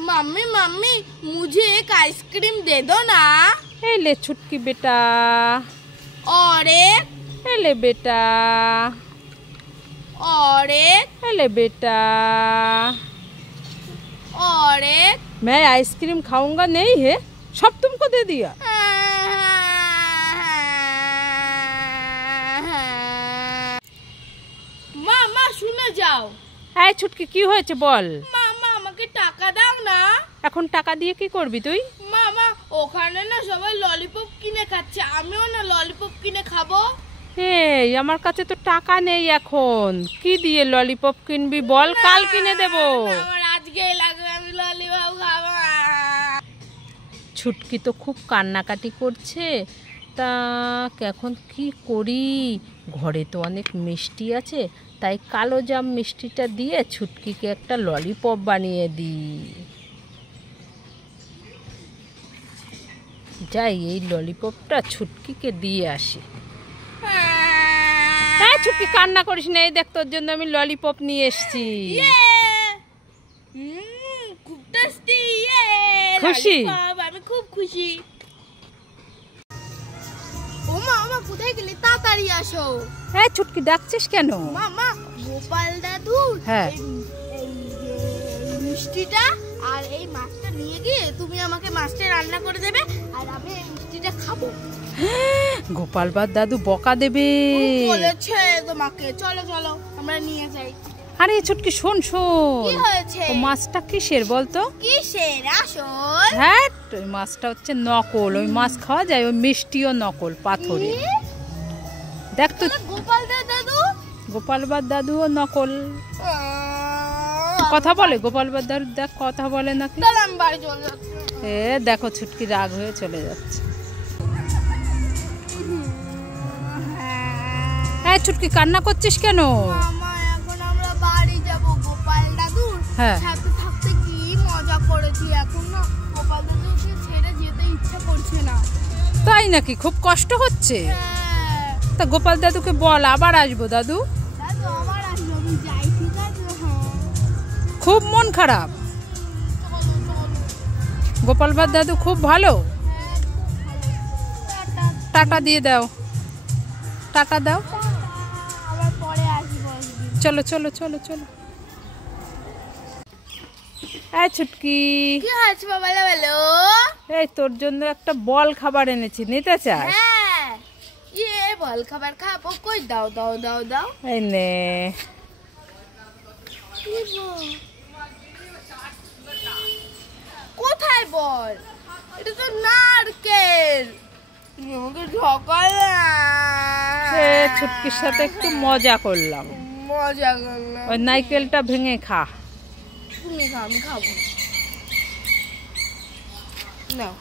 Mummy mummy मुझे एक ice cream दे दो ना। ए ले छुटकी बेटा, और एक, ए ले बेटा, और एक, ए ले बेटा, और एक। मैं आइसक्रीम खाऊंगा नहीं है, सब तुमको दे दिया। মামা শুনে যাও। এই ছুটকি কি হয়েছে বল। মামা আমাকে টাকা দাও না। এখন টাকা দিয়ে কি করবি তুই? মামা ওখানে না সবাই ললিপপ কিনে খাচ্ছে, আমিও না ললিপপ কিনে খাবো। এই আমার কাছে তো টাকা নেই এখন, কি দিয়ে ললিপপ কিনবি বল, কাল কিনে দেব। আমার আজকেই লাগবে, আমি ললিপপ খাবো। ছুটকি তো খুব কান্নাকাটি করছে, তা এখন কি করি? ঘরে তো অনেক মিষ্টি আছে, তাই কালো জাম মিষ্টিটা দিয়ে ছুটকিকে একটা ললিপপ বানিয়ে দিই। যাই এই ললিপপটা ছুটকিকে দিয়ে আসি। হ্যাঁ ছুটকি কান্না করিস না, এই দেখ তোর জন্য আমি ললিপপ নিয়ে এসেছি। খুব টেস্টি। খুশি? আমি খুব খুশি। ও মামা কোথায় গেলে, তাড়াতাড়ি আসো। হ্যাঁ ছুটকি ডাকছিস কেন? মামা গোপাল দাদু হ্যাঁ মিষ্টিটা আর এই মাছটা নিয়ে গিয়ে তুমি আমাকে মাছটা রান্না করে দেবে, আর আমি এই মিষ্টিটা খাবো। গোপাল দাদু বকা দেবে বলেছে তোমাকে। চলো চলো আমরা নিয়ে যাই। আরে ছুটকি শোন শোন, কি হয়েছে? ও মাছটা কিসের বলতো? কিসের আসল? হ্যাঁ ওই মাছটা হচ্ছে নকল, ওই মাছ খাওয়া যায়, ওই মিষ্টিও নকল পাথরে। দেখ তো গোপাল দাদু, গোপাল দাদুও নকল। কথা বলে গোপাল দাদু, দেখ কথা বলে নাকি। আমি বাড়ি চলে যাচ্ছি। এ দেখো ছুটকি রাগ হয়ে চলে যাচ্ছে। হ্যাঁ ছুটকি কান্না করছিস কেন? মামা এখন আমরা বাড়ি যাব, গোপাল দাদুর সাথে থাকতে কি মজা করেছি, এখন না গোপাল দাদুকে ছেড়ে যেতে ইচ্ছা করছে না। তাই নাকি? খুব কষ্ট হচ্ছে? তা গোপাল দাদুকে বল আবার আসবো। দাদু দাদু আবার আসবো, আমি যাই, ঠিক আছে? খুব মন খারাপ। গোপাল দাদু খুব ভালো। টাকা দিয়ে দাও, টাকা দাও। আবার পরে আসবো। চলো চলো চলো চলো। এই ছুটকি কি হয়েছে বাবা? বলো। এই তোর জন্য একটা বল খাবার এনেছি, নিতে চাস? হ্যাঁ বল খাবার খাবো। কই দাও দাও দাও দাও। এই নে। কোথায় বল? এটা তো নারকেল। তুমি আমাকে ঠকালে। ছুটকির সাথে একটু মজা করলাম। মজা করলাম। ওই নারকেলটা ভেঙে খা। তুমি খা, আমি খাবো। নাও।